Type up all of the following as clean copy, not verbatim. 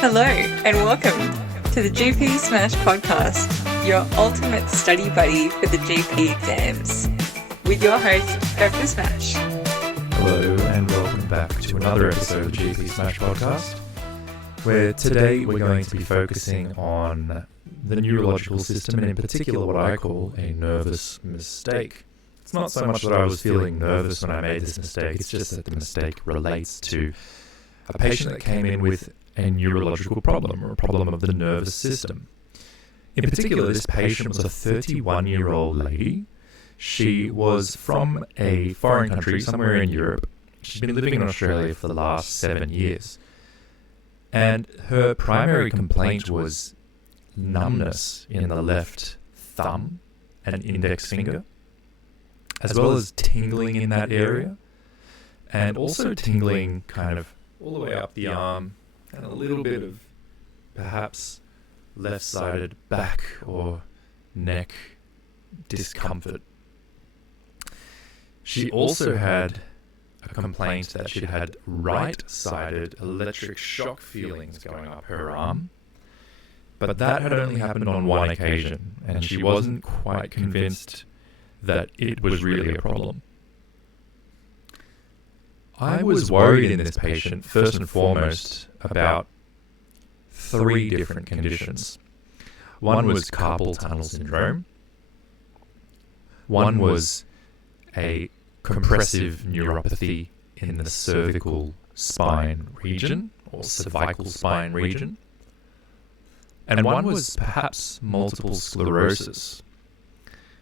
Hello and welcome to the GP Smash podcast, your ultimate study buddy for the GP exams, with your host, Dr. Smash. Hello and welcome back to another episode of the GP Smash podcast, where today we're going to be focusing on the neurological system and in particular what I call a nervous mistake. It's not so much that I was feeling nervous when I made this mistake, it's just that the mistake relates to a patient that came in with a neurological problem or a problem of the nervous system. In particular, this patient was a 31-year-old lady. She was from a foreign country, somewhere in Europe. She's been living in Australia for the last 7 years. And her primary complaint was numbness in the left thumb and index finger, as well as tingling in that area, and also tingling kind of all the way up the arm, and a little bit of perhaps left-sided back or neck discomfort. She also had a complaint that she'd had right-sided electric shock feelings going up her arm, but that had only happened on one occasion, and she wasn't quite convinced that it was really a problem. I was worried in this patient, first and foremost, about 3 different conditions. One was carpal tunnel syndrome. One was a compressive neuropathy in the cervical spine region, or cervical spine region. And one was perhaps multiple sclerosis.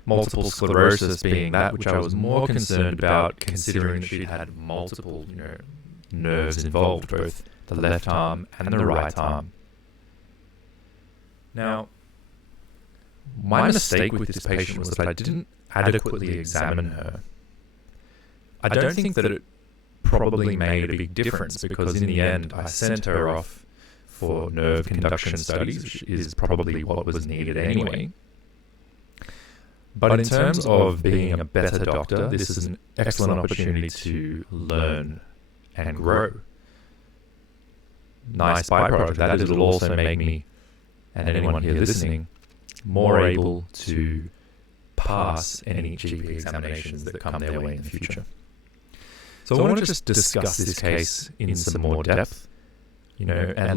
Multiple sclerosis being that which I was more concerned about, considering that she'd had multiple, nerves involved, both the left arm and the right arm. Now, my mistake with this patient was that I didn't adequately examine her. I don't think that it probably made a big difference, because in the end I sent her off for nerve conduction studies, which is probably what was needed anyway. But in terms of being a better doctor, this is an excellent opportunity to learn and grow. Nice byproduct of that is it'll also make me, and anyone here listening, more able to pass any GP examinations that come their way in the future. So I want to just discuss this case in some more depth, and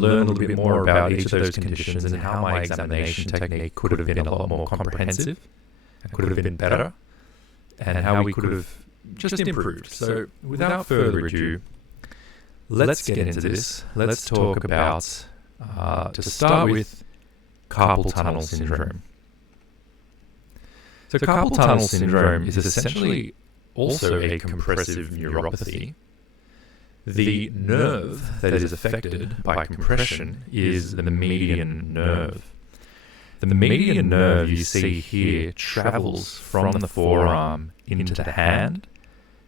learn a little bit more about each of those conditions and how my examination technique could have been a lot more comprehensive, and could have been better, and how we could have just improved. So without further ado, let's get into this. Let's talk about, to start with, carpal tunnel syndrome. So carpal tunnel syndrome is essentially also a compressive neuropathy. The nerve that is affected by compression is the median nerve. The median nerve you see here travels from the forearm into the hand,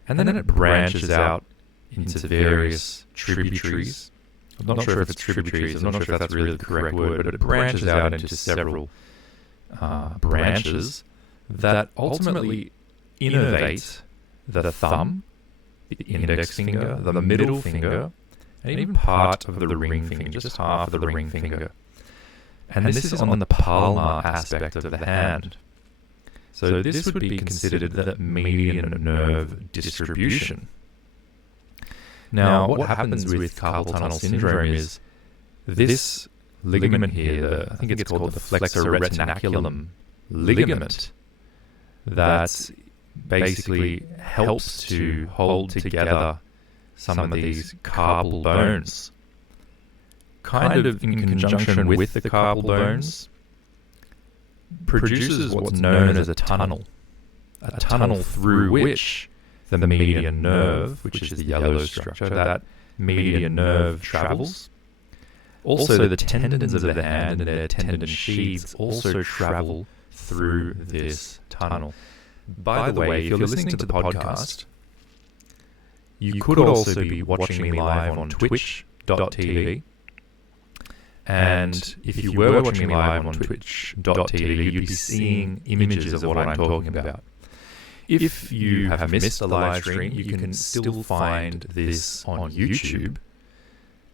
and then it branches out into various tributaries. I'm not sure if it's tributaries, I'm not sure if that's really the correct word, but it branches out into several branches that ultimately innervate the thumb, the index finger, the middle finger, and even part of the ring finger, just half of the ring finger. And this is on the palmar aspect of the hand. So this would be considered the median nerve distribution. Now, what happens with carpal tunnel syndrome is this ligament here, I think it's called the flexor retinaculum ligament, that basically helps to hold together some of these carpal bones. Kind of in conjunction with the carpal bones, produces what's known as a tunnel through which the median nerve, which is the yellow structure, that median nerve travels. Also, the tendons of the hand and their tendon sheaths also travel through this tunnel. By the way, if you're listening to the podcast, you could also be watching me live on twitch.tv. And if you were watching me live on twitch.tv, you'd be seeing images of what I'm talking about. If you have missed the live stream, you can still find this on YouTube.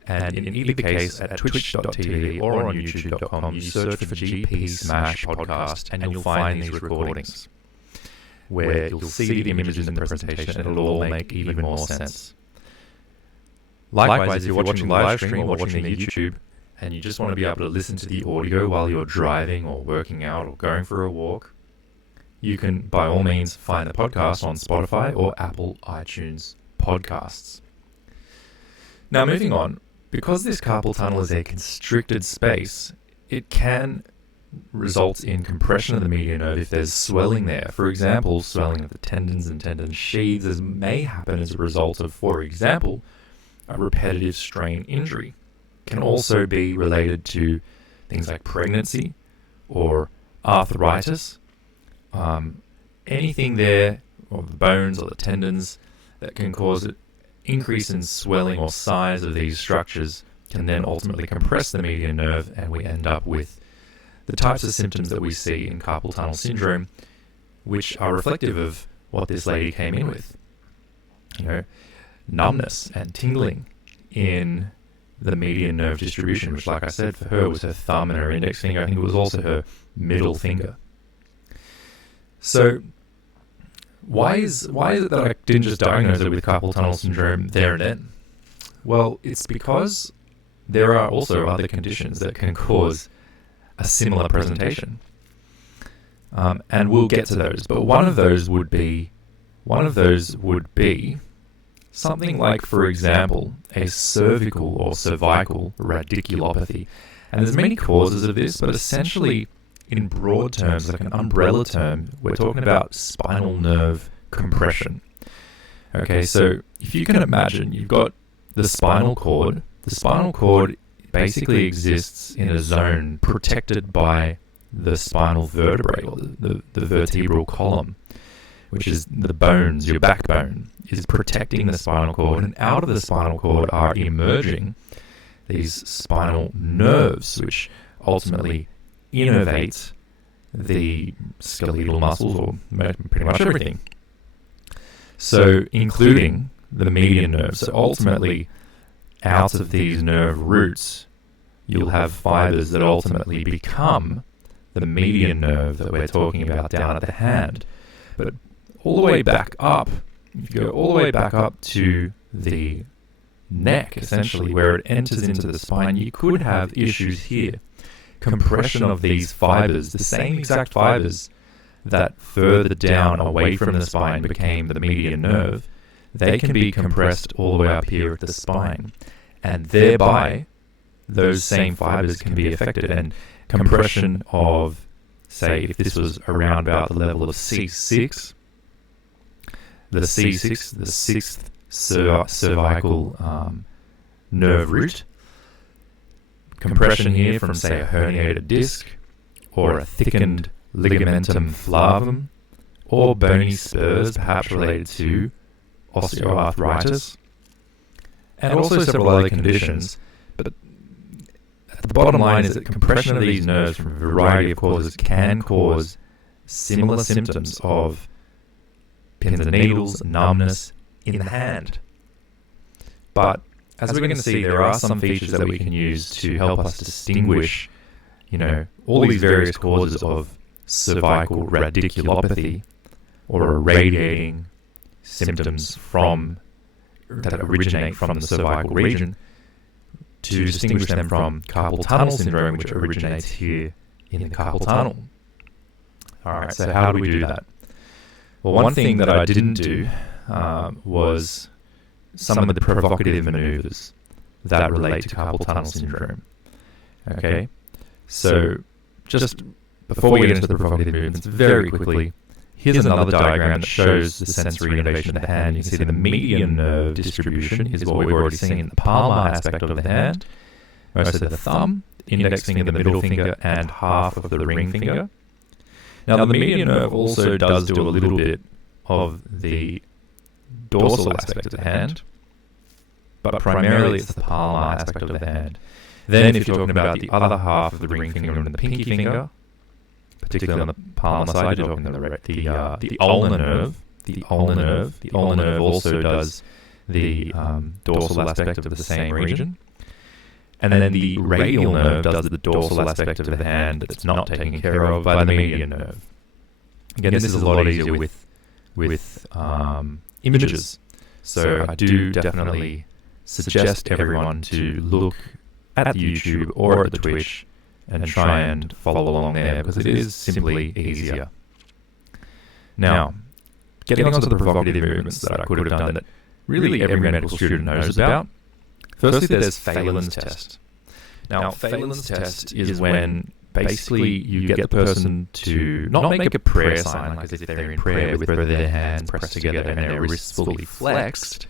And in either case, at twitch.tv or on youtube.com, you search for GP Smash Podcast and you'll find these recordings where you'll see the images in the presentation and it'll all make even more sense. Likewise, if you're watching the live stream or watching the YouTube and you just want to be able to listen to the audio while you're driving or working out or going for a walk, you can, by all means, find the podcast on Spotify or Apple iTunes Podcasts. Now, moving on, because this carpal tunnel is a constricted space, it can result in compression of the median nerve if there's swelling there. For example, swelling of the tendons and tendon sheaths as may happen as a result of, for example, a repetitive strain injury. Can also be related to things like pregnancy or arthritis. Anything there, or the bones or the tendons, that can cause an increase in swelling or size of these structures can then ultimately compress the median nerve, and we end up with the types of symptoms that we see in carpal tunnel syndrome, which are reflective of what this lady came in with. Numbness and tingling in the median nerve distribution, which, like I said, for her was her thumb and her index finger. I think it was also her middle finger. So why is it that I didn't just diagnose her with carpal tunnel syndrome there and then? Well, it's because there are also other conditions that can cause a similar presentation. And we'll get to those. But one of those would be something like, for example, a cervical or cervical radiculopathy. And there's many causes of this, but essentially, in broad terms, like an umbrella term, we're talking about spinal nerve compression. Okay, so if you can imagine, you've got the spinal cord. The spinal cord basically exists in a zone protected by the spinal vertebrae, or the vertebral column, which is the bones, your backbone, is protecting the spinal cord, and out of the spinal cord are emerging these spinal nerves, which ultimately innervate the skeletal muscles, or pretty much everything. So, including the median nerve. So ultimately, out of these nerve roots, you'll have fibers that ultimately become the median nerve that we're talking about down at the hand. But all the way back up, if you go all the way back up to the neck, essentially, where it enters into the spine, you could have issues here. Compression of these fibers, the same exact fibers that further down away from the spine became the median nerve, they can be compressed all the way up here at the spine. And thereby, those same fibers can be affected. And compression of, say, if this was around about the level of C6, the sixth cervical nerve root, compression here from, say, a herniated disc, or a thickened ligamentum flavum, or bony spurs, perhaps related to osteoarthritis, and also several other conditions. But the bottom line is that compression of these nerves from a variety of causes can cause similar symptoms of pins and needles, numbness in the hand. But as we're going to see, there are some features that we can use to help us distinguish, all these various causes of cervical radiculopathy, or irradiating symptoms that originate from the cervical region, to distinguish them from carpal tunnel syndrome, which originates here in the carpal tunnel. Alright, so how do we do that? Well, one thing that I didn't do was some of the provocative maneuvers that relate to carpal tunnel syndrome. Okay, so just before we get into the provocative movements, very quickly, here's another diagram that shows the sensory innervation of the hand. You can see the median nerve distribution is what we've already seen in the palmar aspect of the hand, most of the thumb, index finger, the middle finger, and half of the ring finger. Now, the median nerve also does do a little bit of the dorsal aspect of the hand, but primarily it's the palmar aspect of the hand. Then if you're talking about the other half of the ring finger and the pinky finger, particularly on the palmar side, you're talking the ulnar nerve. The ulnar nerve also does the dorsal aspect of the same region. And then the radial nerve does the dorsal aspect of the hand that's not taken care of by the median nerve. Again, this is a lot easier with images. So I do definitely suggest everyone to look at the YouTube or at the Twitch and try and follow along there, because it is simply easier. Now, getting onto the provocative movements that I could have done that really every medical student knows about. Firstly, there's Phelan's test. Now, Phelan's test is when basically you get the person to not make a prayer sign, like as if they're in prayer with both of their hands pressed together and their wrists fully flexed,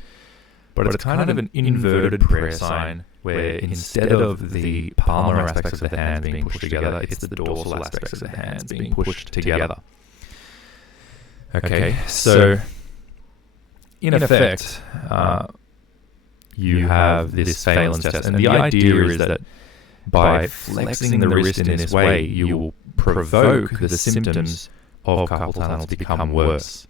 but it's kind of an inverted prayer sign where instead of the palmar aspects of the hands being pushed together, it's the dorsal aspects of the hands being pushed together. Okay, so in effect, you have this Phelan's test, and the idea is that by flexing the wrist in this way, you will provoke the symptoms of carpal tunnel to become worse.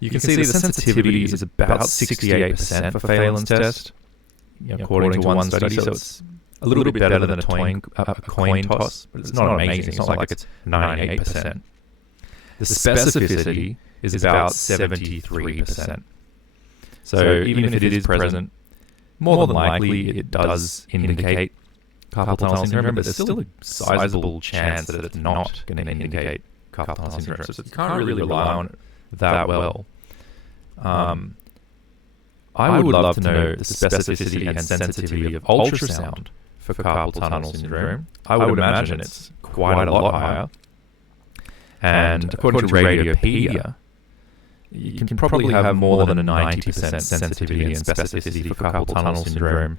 You can see the sensitivity is about 68% for Phelan's test, according to one study, so it's a little bit better than a coin toss, but it's not amazing. It's not like it's 98%. The specificity is about 73%. So even if it is present, more than likely it does indicate carpal tunnel syndrome, but there's still a sizable chance that it's not going to indicate carpal tunnel syndrome. So you can't really rely on it that well. I would love to know the specificity and sensitivity of ultrasound for carpal tunnel syndrome. I would imagine it's quite a lot higher. And according to Radiopedia, you can probably have more than a 90% sensitivity and specificity for carpal tunnel syndrome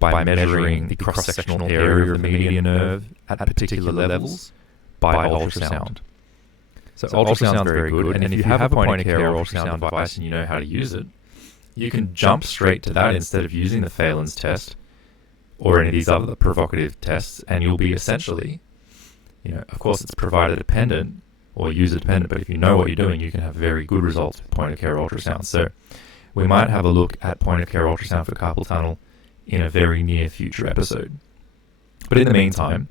by measuring the cross-sectional area of the median nerve at particular levels by ultrasound. So ultrasound's very good, and if you have a point-of-care ultrasound device and you know how to use it, you can jump straight to that instead of using the Phelan's test or any of these other provocative tests, and you'll be essentially, of course it's provider dependent or user dependent, but if you know what you're doing, you can have very good results with point-of-care ultrasound. So we might have a look at point-of-care ultrasound for carpal tunnel in a very near future episode. But in the meantime,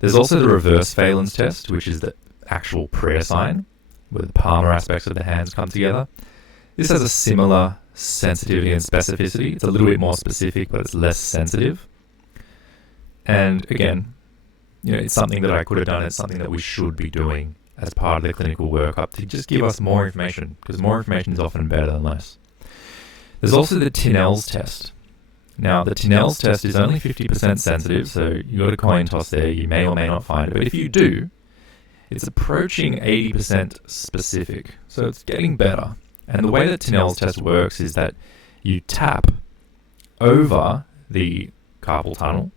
there's also the reverse Phelan's test, which is the actual prayer sign, where the palmar aspects of the hands come together. This has a similar sensitivity and specificity. It's a little bit more specific, but it's less sensitive. And again, it's something that I could have done. It's something that we should be doing as part of the clinical workup to just give us more information, because more information is often better than less. There's also the Tinel's test. Now, the Tinel's test is only 50% sensitive, so you got a coin toss there. You may or may not find it, but if you do, it's approaching 80% specific, so it's getting better. And the way that Tinel's test works is that you tap over the carpal tunnel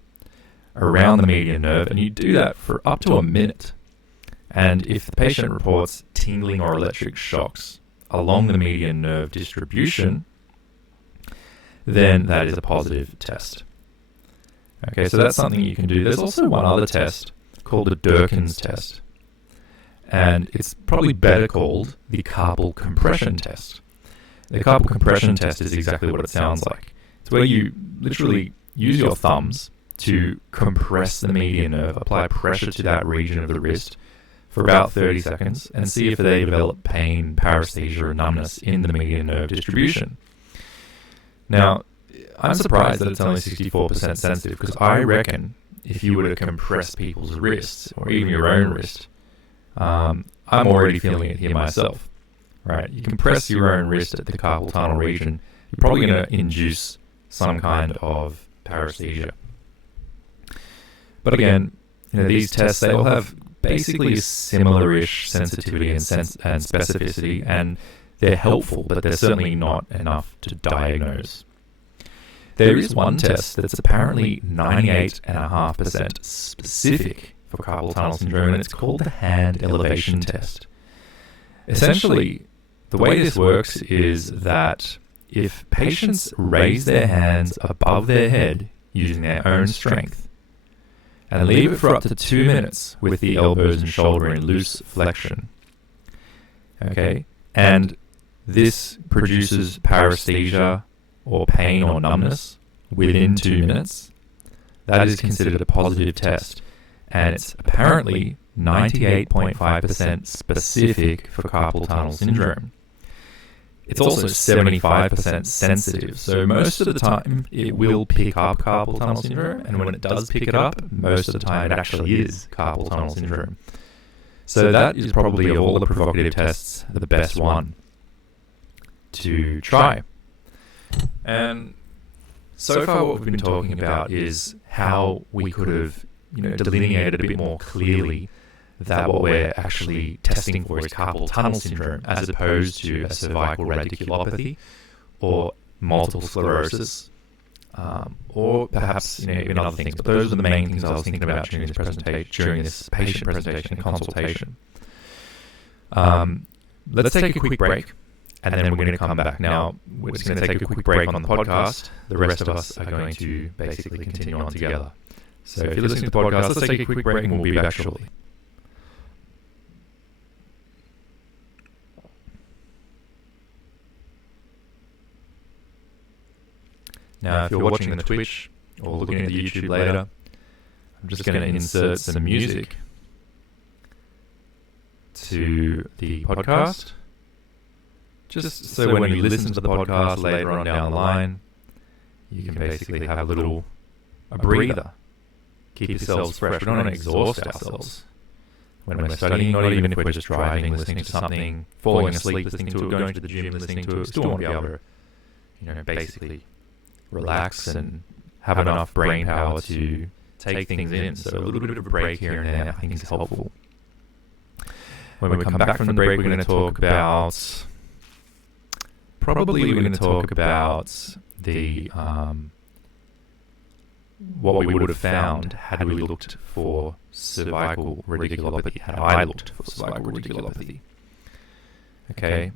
around the median nerve, and you do that for up to a minute. And if the patient reports tingling or electric shocks along the median nerve distribution, then that is a positive test. Okay, so that's something you can do. There's also one other test called the Durkin's test, and it's probably better called the carpal compression test. The carpal compression test is exactly what it sounds like. It's where you literally use your thumbs to compress the median nerve, apply pressure to that region of the wrist for about 30 seconds, and see if they develop pain, paresthesia, or numbness in the median nerve distribution. Now, I'm surprised that it's only 64% sensitive, because I reckon if you were to compress people's wrists, or even your own wrist, I'm already feeling it here myself, right? You compress your own wrist at the carpal tunnel region, you're probably going to induce some kind of paresthesia. But again, these tests, they all have basically a similar-ish sensitivity and specificity, and they're helpful, but they're certainly not enough to diagnose. There is one test that's apparently 98.5% specific for carpal tunnel syndrome, and it's called the hand elevation test. Essentially, the way this works is that if patients raise their hands above their head using their own strength, and leave it for up to 2 minutes with the elbows and shoulder in loose flexion, okay, and this produces paresthesia or pain or numbness within 2 minutes, that is considered a positive test, and it's apparently 98.5% specific for carpal tunnel syndrome. It's also 75% sensitive, so most of the time it will pick up carpal tunnel syndrome, and when it does pick it up, most of the time it actually is carpal tunnel syndrome. So that is probably, of all the provocative tests, the best one to try. And so far what we've been talking about is how we could have delineated a bit more clearly that what we're actually testing for is carpal tunnel syndrome as opposed to a cervical radiculopathy or multiple sclerosis, or perhaps even other things. But those are the main things I was thinking about during this patient presentation and consultation. Let's take a quick break, and then we're going to come back. Now, we're just going to take a quick break on the podcast. The rest of us are going to basically continue on together. So if you're listening to the podcast, let's take a quick break and we'll be back shortly. Now, if you're watching the Twitch or looking at the YouTube later, I'm just going to insert some music to the podcast, just so when you listen to the podcast later on down the line, you can basically have a breather. Keep yourselves fresh. We don't want to exhaust ourselves when we're studying, not even if we're just driving, listening to something, falling asleep, listening to it, going to the gym, listening to it. We still want to be able to, basically relax and have enough brain power to take things in. So a little bit of a break here and there I think is helpful. When we come back from the break, we're going to talk about the what we would have found had we looked for cervical radiculopathy, had I looked for cervical radiculopathy. Okay,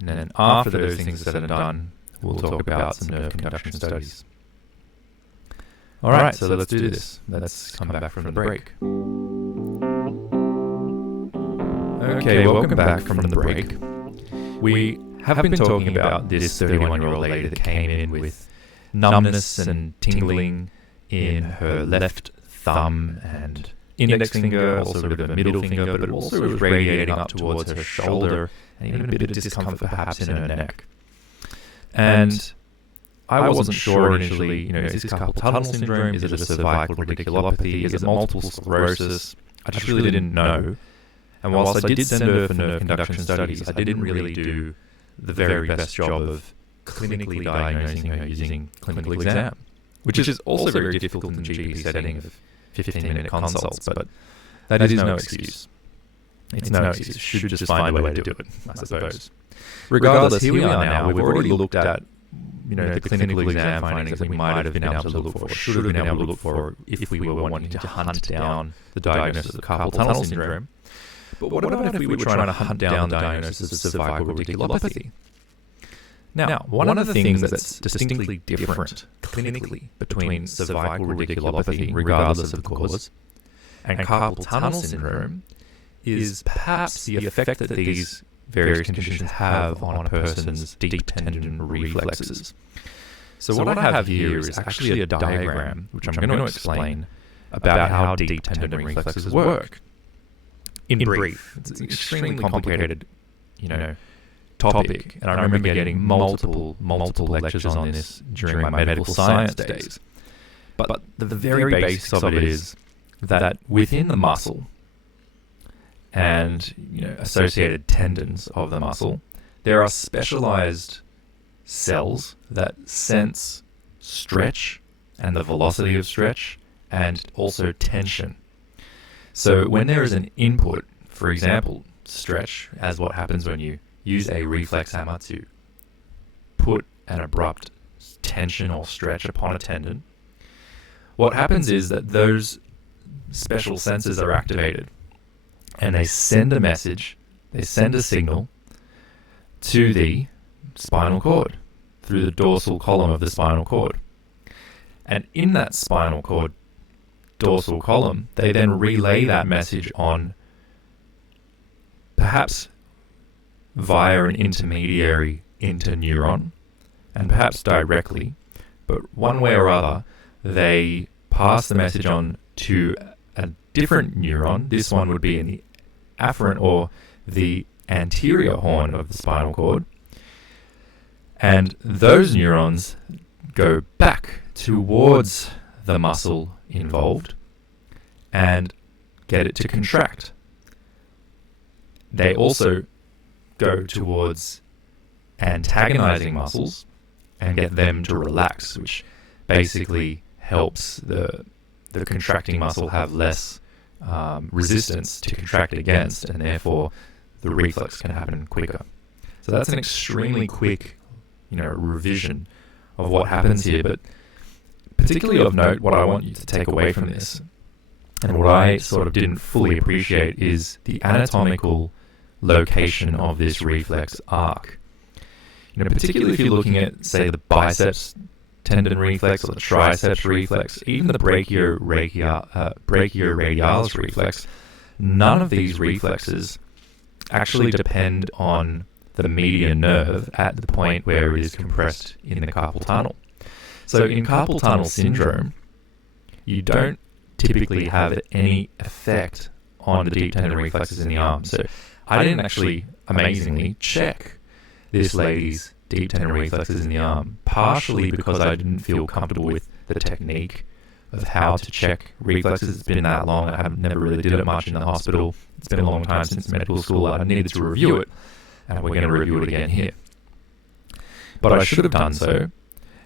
and then after those things are said and done, we'll talk about some nerve conduction studies. Alright, so let's do this. Let's come back from the break. Okay, welcome back from the break. We have been talking about this 31-year-old lady that came in with numbness and tingling in her left thumb and index finger, also a bit of a middle finger, but it also was radiating up towards her shoulder and even a bit of discomfort perhaps in her neck. And I wasn't sure initially, is this carpal tunnel syndrome? Is it a cervical radiculopathy? Is it multiple sclerosis? I just really didn't know. And whilst I did send her for nerve conduction studies, I didn't really do the very best job of clinically diagnosing her using clinical exam, which is also very difficult in the GP setting of 15-minute consults, but that is no excuse. It's no excuse. You should just find a way to do it, I suppose. Regardless, here we are now. We've already looked at the clinical exam findings that we might have been able to look for, should have been able to look for if we were wanting to hunt down the diagnosis of carpal tunnel syndrome. But what about if we were trying to hunt down the diagnosis of cervical radiculopathy? Now, one of the things that's distinctly different clinically between cervical radiculopathy, regardless of the cause, and carpal tunnel syndrome is perhaps the effect that these various conditions have on a person's deep tendon reflexes. So what I have here is actually a diagram, which I'm going to explain about how deep tendon reflexes work. In brief, it's an extremely complicated, topic, and I remember getting multiple lectures on this during my medical science days. But the very basics of it is that within the muscle and associated tendons of the muscle, there are specialized cells that sense stretch and the velocity of stretch and also tension. So when there is an input, for example, stretch, as what happens when you use a reflex hammer to put an abrupt tension or stretch upon a tendon, what happens is that those special sensors are activated and they send a message, they send a signal to the spinal cord through the dorsal column of the spinal cord. And in that spinal cord dorsal column, they then relay that message on, perhaps via an intermediary interneuron, and perhaps directly, but one way or other, they pass the message on to a different neuron. This one would be in the afferent or the anterior horn of the spinal cord. And those neurons go back towards the muscle involved and get it to contract. They also go towards antagonizing muscles and get them to relax, which basically helps the contracting muscle have less resistance to contract against, and therefore the reflex can happen quicker. So that's an extremely quick, revision of what happens here. But particularly of note, what I want you to take away from this, and what I sort of didn't fully appreciate, is the anatomical location of this reflex arc. Particularly if you're looking at, say, the biceps tendon reflex or the triceps reflex, even the brachioradialis reflex, none of these reflexes actually depend on the median nerve at the point where it is compressed in the carpal tunnel. So in carpal tunnel syndrome, you don't typically have any effect on the deep tendon reflexes in the arm. So I didn't actually, amazingly, check this lady's deep tendon reflexes in the arm, partially because I didn't feel comfortable with the technique of how to check reflexes. It's been that long. I never really did it much in the hospital. It's been a long time since medical school. I needed to review it, and we're going to review it again here. But I should have done so,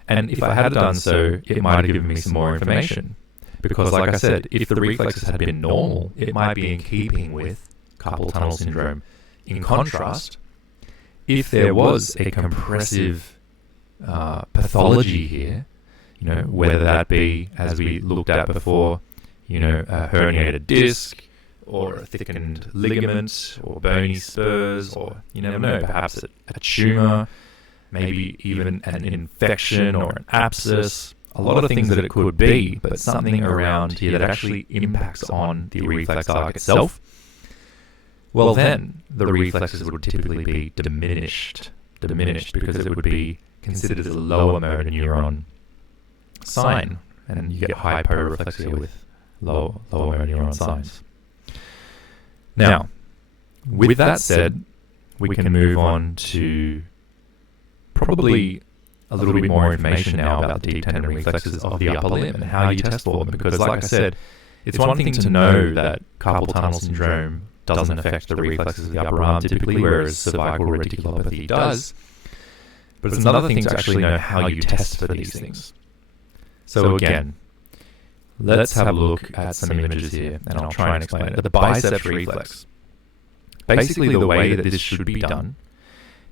and if I had done so, it might have given me some more information. Because, like I said, if the reflexes had been normal, it might be in keeping with carpal tunnel syndrome. In contrast, if there was a compressive pathology here, whether that be, as we looked at before, a herniated disc, or a thickened ligament, or bony spurs, or you never know, perhaps a tumor, maybe even an infection or an abscess, a lot of things that it could be, but something around here that actually impacts on the reflex arc itself, well then the reflexes would typically be diminished because it would be considered as a lower motor neuron sign, and you get hyporeflexia with lower motor neuron signs. Now, with that said, we can move on to probably a little bit more information now about the deep tendon reflexes of the upper limb and how you test for them. Because, like I said, it's one thing to know that carpal tunnel syndrome doesn't affect the reflexes of the upper arm typically, whereas cervical radiculopathy does. But it's another thing to actually know how you test for these things. So again, let's have a look at some images here, and I'll try and explain it. The biceps reflex. Basically, the way that this should be done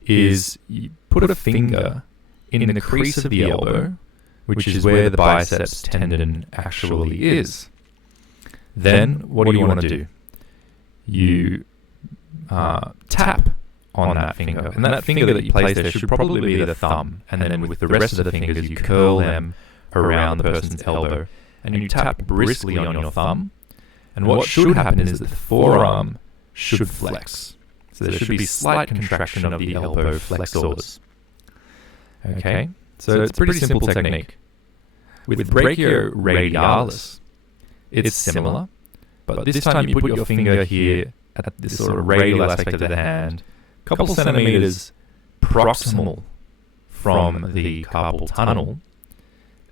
is you put a finger in the crease of the elbow, which is where the biceps tendon actually is. Then, what do you want to do? You tap on that finger, and that finger that you place there should probably be the thumb, and then with the rest of the fingers you curl them around the person's elbow, and you tap briskly on your thumb, and what should happen is that the forearm should flex. So there should be slight contraction of the elbow flexors. Okay, so it's a pretty simple technique. With brachioradialis, it's similar, but this time you put your finger here at this sort of radial aspect of the hand, a couple centimeters proximal from the carpal tunnel,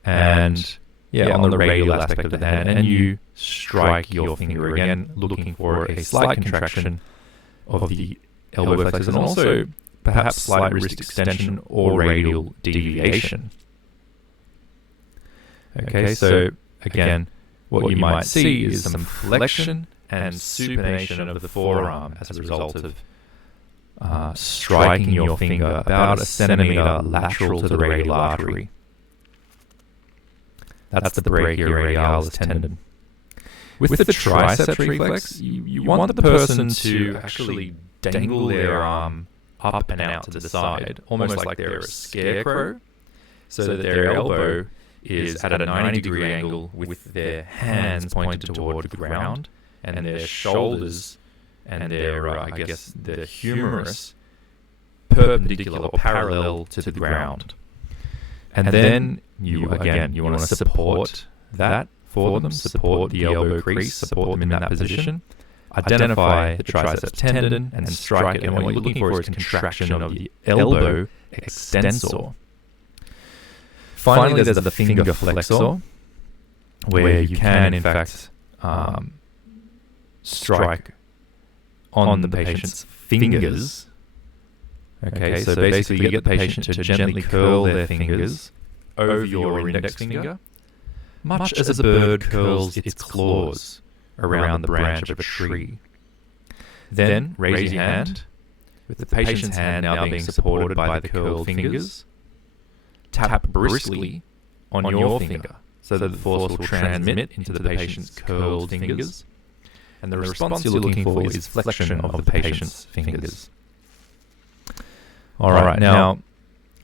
and on the radial aspect of the hand, and you strike your finger again, looking for a slight contraction of the elbow flexors, and also perhaps slight wrist extension or radial deviation. Okay, so again, what you might see is some flexion and supination of the forearm as a result of striking your finger about a centimeter lateral to the radial artery. That's the brachioradialis tendon. With the triceps reflex, you want the person to actually dangle their arm up and out to the side, almost like they're a scarecrow, so that their elbow is at a 90-degree angle with their hands pointed toward the ground, and their shoulders and their, their humerus perpendicular or parallel to the ground. And then you want to support that for them, support the elbow crease, support them in that position. Identify the triceps tendon and strike it. And what you're looking for is contraction of the elbow extensor. Finally, there's the finger flexor, where you can, in fact, strike on the patient's fingers. Okay, so basically you get the patient to gently curl their fingers over your index finger, much as a bird curls its claws around the branch of a tree. Then raise your hand, with the patient's hand now being supported by the curled fingers. Tap briskly on your finger so that the force will transmit into the patient's curled fingers. And the response you're looking for is flexion of the patient's fingers. All right, now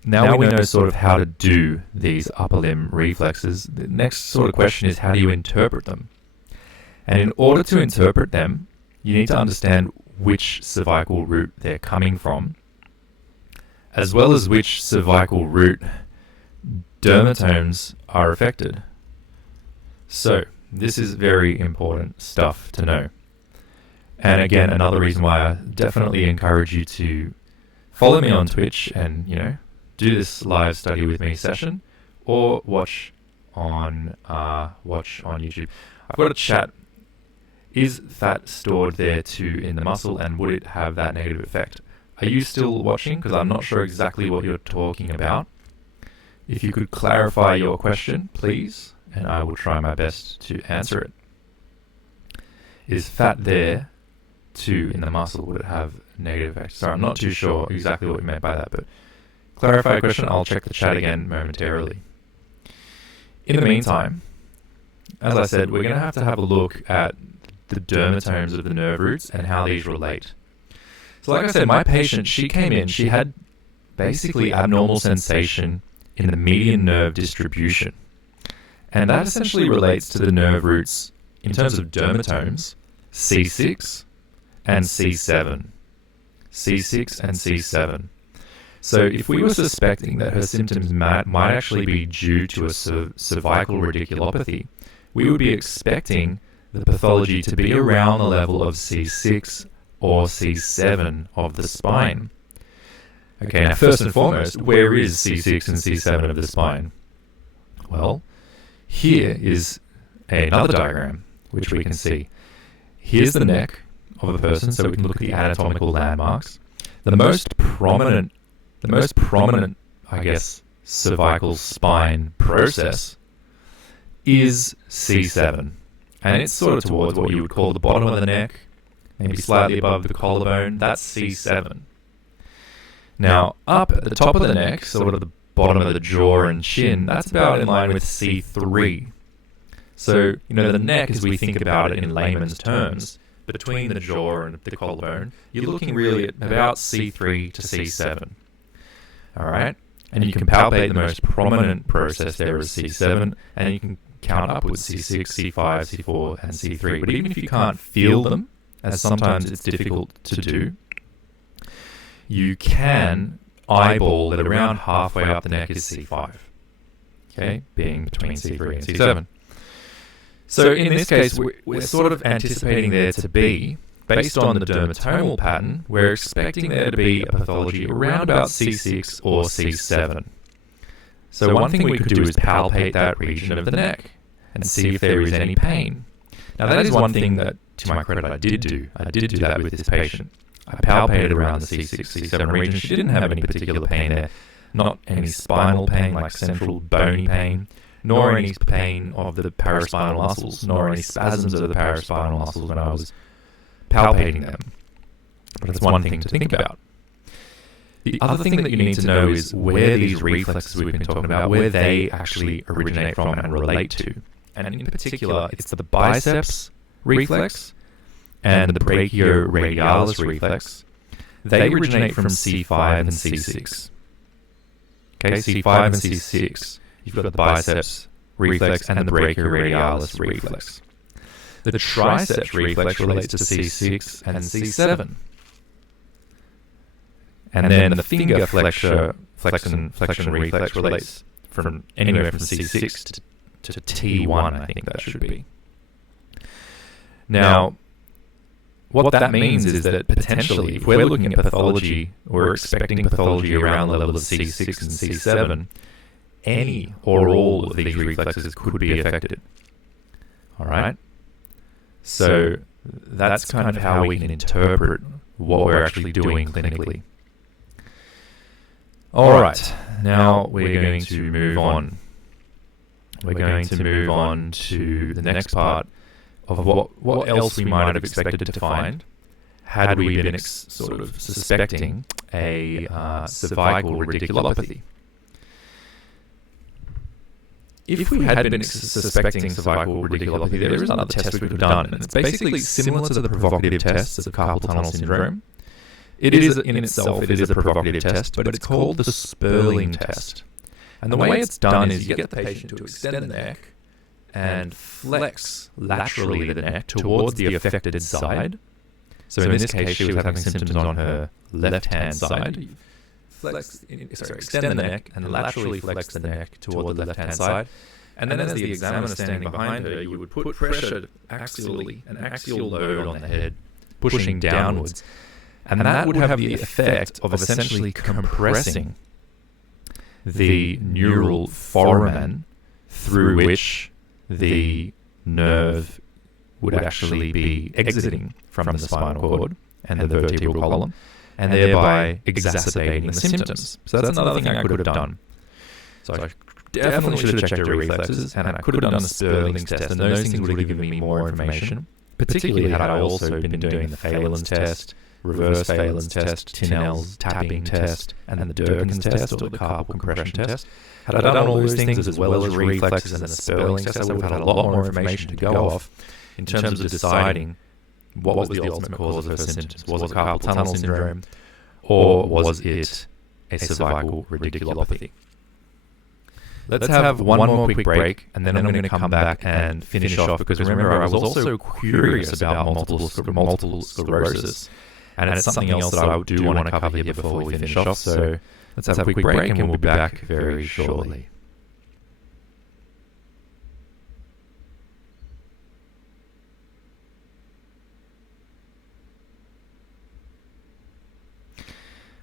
we know sort of how to do these upper limb reflexes. The next sort of question is, how do you interpret them? And in order to interpret them, you need to understand which cervical root they're coming from, as well as which cervical root dermatomes are affected. So, this is very important stuff to know. And again, another reason why I definitely encourage you to follow me on Twitch and, do this live study with me session, or watch on YouTube. I've got a chat. Is fat stored there too in the muscle, and would it have that negative effect? Are you still watching? Because I'm not sure exactly what you're talking about. If you could clarify your question, please, and I will try my best to answer it. Is fat there too in the muscle? Would it have negative effects? Sorry, I'm not too sure exactly what you meant by that, but clarify your question. I'll check the chat again momentarily. In the meantime, as I said, we're going to have a look at the dermatomes of the nerve roots and how these relate. So like I said, my patient, she came in, she had basically abnormal sensation in the median nerve distribution. And that essentially relates to the nerve roots in terms of dermatomes, C6 and C7. C6 and C7. So if we were suspecting that her symptoms might actually be due to a cervical radiculopathy, we would be expecting the pathology to be around the level of C6 or C7 of the spine. Okay, now first and foremost, where is C6 and C7 of the spine? Well, here is another diagram, which we can see. Here's the neck of a person, so we can look at the anatomical landmarks. The most prominent, I guess, cervical spine process is C7. And it's sort of towards what you would call the bottom of the neck, maybe slightly above the collarbone. That's C7. Now, up at the top of the neck, sort of the bottom of the jaw and chin, that's about in line with C3. So, the neck, as we think about it in layman's terms, between the jaw and the collarbone, you're looking really at about C3 to C7. All right? And you can palpate the most prominent process there as C7, and you can count upwards C6, C5, C4, and C3. But even if you can't feel them, as sometimes it's difficult to do, you can eyeball that around halfway up the neck is C5, okay, being between C3 and C7. So in this case, we're sort of anticipating there to be, based on the dermatomal pattern, we're expecting there to be a pathology around about C6 or C7. So one thing we could do is palpate that region of the neck and see if there is any pain. Now that is one thing that, to my credit, I did do. I did do that with this patient. I palpated around the C6, C7 region. She didn't have any particular pain there. Not any spinal pain, like central bony pain, nor any pain of the paraspinal muscles, nor any spasms of the paraspinal muscles when I was palpating them. But it's one thing to think about. The other thing that you need to know is where these reflexes we've been talking about, where they actually originate from and relate to. And in particular, it's the biceps reflex and the brachioradialis reflex. They originate from C5 and C6. Okay, C5 and C6. You've got the biceps reflex and the brachioradialis reflex. The triceps reflex relates to C6 and C7. And then the finger flexion reflex relates from anywhere from C6 to T1, I think that should be. Now, what that means is that potentially, if we're looking at pathology, we're expecting pathology around the level of C6 and C7, any or all of these reflexes could be affected. All right? So that's kind of how we can interpret what we're actually doing clinically. All right, now we're going to move on. We're going to move on to the next part of what else we might have expected to find had we been sort of suspecting a cervical radiculopathy. If we had been suspecting cervical radiculopathy, there is another test we could have done, and it's basically similar to the provocative tests of carpal tunnel syndrome. It is, in itself, it is a provocative test, but it's called the Sperling test. And the way it's done is you get the patient to extend the neck and flex laterally the neck towards the affected side. So in this case, she was having symptoms on her left-hand side. Extend the neck and laterally flex the neck toward the left-hand side. And then as the examiner standing behind her, you would put pressure axially, an axial load on the head, pushing downwards. And that would have the effect of essentially compressing the neural foramen through which the nerve would actually be exiting from the spinal cord and the vertebral column, and thereby exacerbating the symptoms. So that's another thing I could have done. So I definitely should have checked her reflexes, and I could have done a Sperling's test, and those things would have given me more information, particularly had I also been doing the Phelan's test, reverse Phelan's test, Tinel's tapping test, and the Durkin's test, or the carpal compression test. Had I done all those things as well as reflexes and the Sperling's test, I would have had a lot more information to go off in terms of deciding what was the ultimate cause of her symptoms. Was it carpal tunnel syndrome, or was it a cervical radiculopathy? Let's have one more quick break, and then I'm going to come back and finish off, because remember, I was also curious about multiple sclerosis, and it's something else that I do want to cover here before we finish off. So let's have a quick break, and we'll be back very shortly.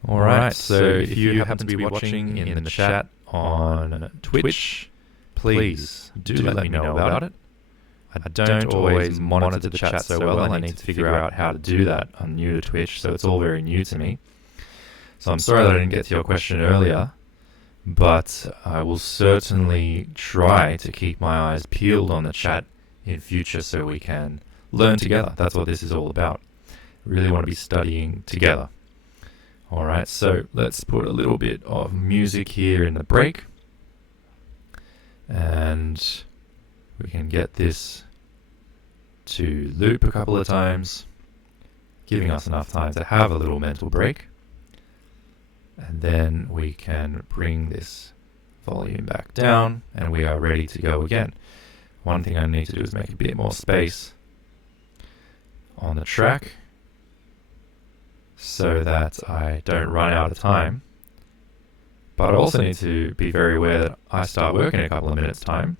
Alright, so if you happen to be watching in the chat on Twitch, please do let me know about it. I don't always monitor the chat so well, and I need to figure out how to do that. I'm new to Twitch, so it's all very new to me. So I'm sorry that I didn't get to your question earlier, but I will certainly try to keep my eyes peeled on the chat in future so we can learn together. That's what this is all about. We really want to be studying together. Alright, so let's put a little bit of music here in the break, and we can get this to loop a couple of times, giving us enough time to have a little mental break, and then we can bring this volume back down, and we are ready to go again. One thing I need to do is make a bit more space on the track, so that I don't run out of time. But I also need to be very aware that I start work in a couple of minutes' time,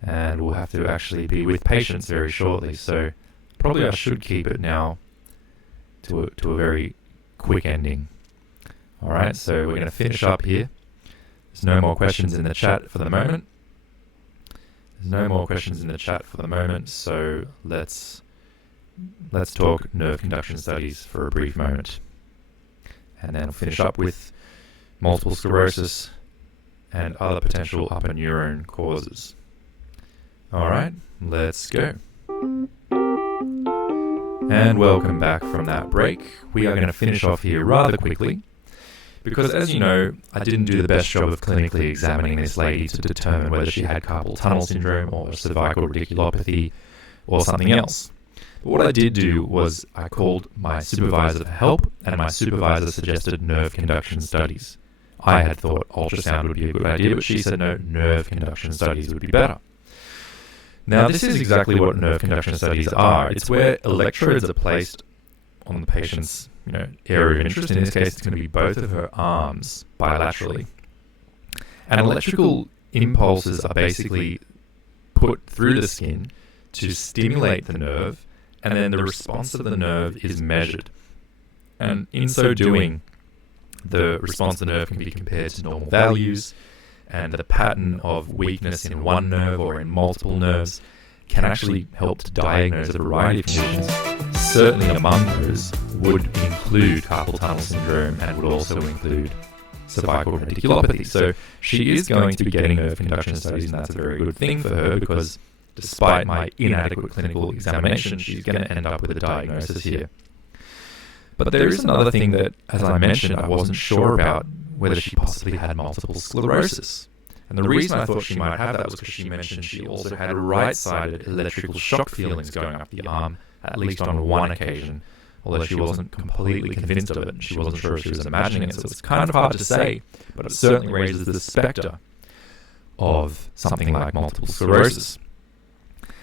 and we'll have to actually be with patients very shortly. So probably I should keep it now to a very quick ending. Alright, so we're going to finish up here. There's no more questions in the chat for the moment. So let's talk nerve conduction studies for a brief moment. And then we'll finish up with multiple sclerosis and other potential upper neuron causes. Alright, let's go. And welcome back from that break. We are going to finish off here rather quickly, because as you know, I didn't do the best job of clinically examining this lady to determine whether she had carpal tunnel syndrome or cervical radiculopathy or something else. But what I did do was I called my supervisor for help, and my supervisor suggested nerve conduction studies. I had thought ultrasound would be a good idea, but she said no, nerve conduction studies would be better. Now this is exactly what nerve conduction studies are. It's where electrodes are placed on the patient's area of interest. In this case, it's going to be both of her arms bilaterally. And electrical impulses are basically put through the skin to stimulate the nerve, and then the response of the nerve is measured. And in so doing, the response of the nerve can be compared to normal values, and the pattern of weakness in one nerve or in multiple nerves can actually help to diagnose a variety of conditions. Certainly among those would include carpal tunnel syndrome and would also include cervical radiculopathy. So she is going to be getting nerve conduction studies, and that's a very good thing for her, because despite my inadequate clinical examination, she's going to end up with a diagnosis here. But there is another thing that, as I mentioned, I wasn't sure about, whether she possibly had multiple sclerosis. And the reason I thought she might have that was because she mentioned she also had right-sided electrical shock feelings going up the arm, at least on one occasion, although she wasn't completely convinced of it, and she wasn't sure if she was imagining it, so it's kind of hard to say, but it certainly raises the spectre of something like multiple sclerosis.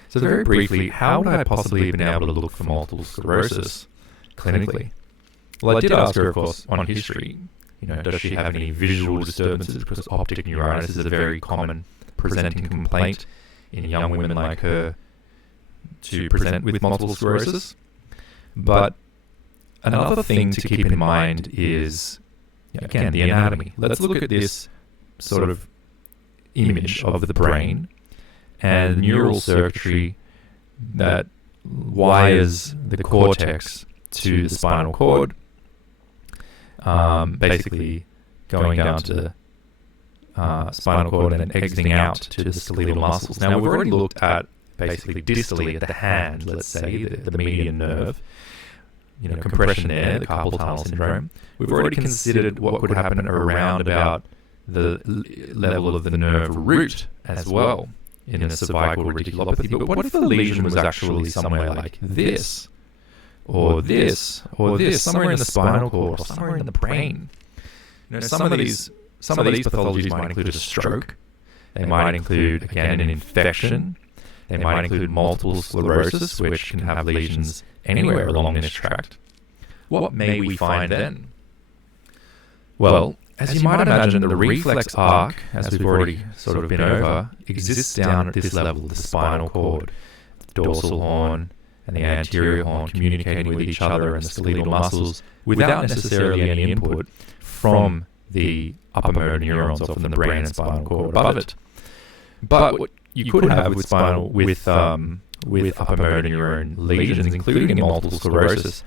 So very briefly, how would I possibly have been able to look for multiple sclerosis clinically? Well, I did ask her, of course, on history, does she have any visual disturbances, because optic neuritis is a very common presenting complaint in young women like her to present with multiple sclerosis. But another thing to keep in mind is, again, the anatomy. Let's look at this sort of image of the brain and the neural circuitry that wires the cortex to the spinal cord, basically going down to spinal cord and then exiting out to the skeletal muscles. Now, we've already looked at basically distally at the hand, let's say, the median nerve, compression there, the carpal tunnel syndrome. We've already considered what could happen around about the level of the nerve root as well in a cervical radiculopathy. But what if the lesion was actually somewhere like this, or this, or this, somewhere in the spinal cord, or somewhere in the brain? Some of these pathologies might include a stroke. They might include, again, an infection. They might include multiple sclerosis, which can have lesions anywhere along this tract. What may we find then? Well, as you might imagine, the reflex arc, as we've already sort of been over, exists down at this level, the spinal cord, the dorsal horn and the anterior horn communicating with each other and the skeletal muscles without necessarily any input from the upper motor neurons, often the brain and spinal cord above it. But what you could have with upper motor neuron lesions, including in multiple sclerosis,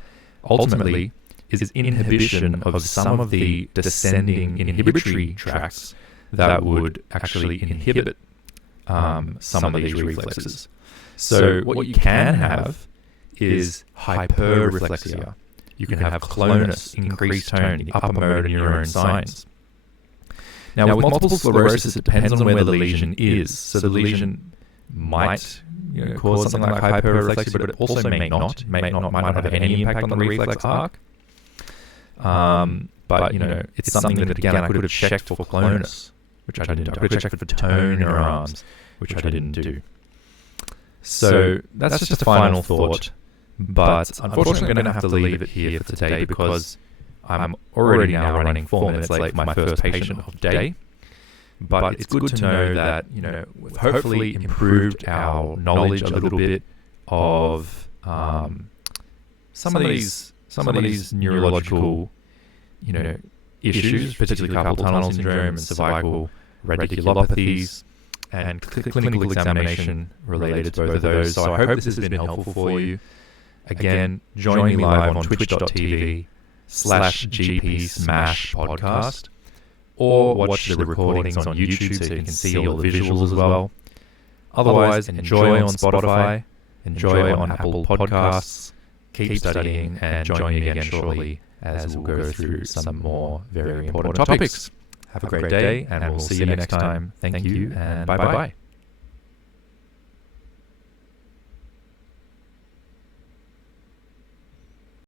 ultimately is inhibition of some of the descending inhibitory tracts that would actually inhibit some of these reflexes. So what you can have is hyperreflexia. You can have clonus, increased tone, the upper motor neuron signs. Now, with multiple sclerosis, it depends on where the lesion is. So the lesion might cause something like hyperreflexia, but it also may not. It might not have any impact on the reflex arc. But it's something that, again, I could have checked for clonus, which I didn't do. I could have checked for tone in her arms, which I didn't do. So that's just a final thought. But unfortunately, I'm going to have to leave it here for today, because I'm already now running 4 minutes late for my first patient of the day. But it's good to know that, we've hopefully improved our knowledge a little bit of some of these neurological, issues, particularly carpal tunnel syndrome and cervical radiculopathies, and clinical examination related to both of those. So I hope this has been helpful for you. Again, join me live on twitch.tv/GP Smash podcast, or watch the recordings on YouTube so you can see all the visuals as well. Otherwise, enjoy on Spotify, enjoy on Apple Podcasts, keep studying, and join me again shortly as we'll go through some more very important topics. Have a great day, and we'll see you next time. Thank you, and bye-bye.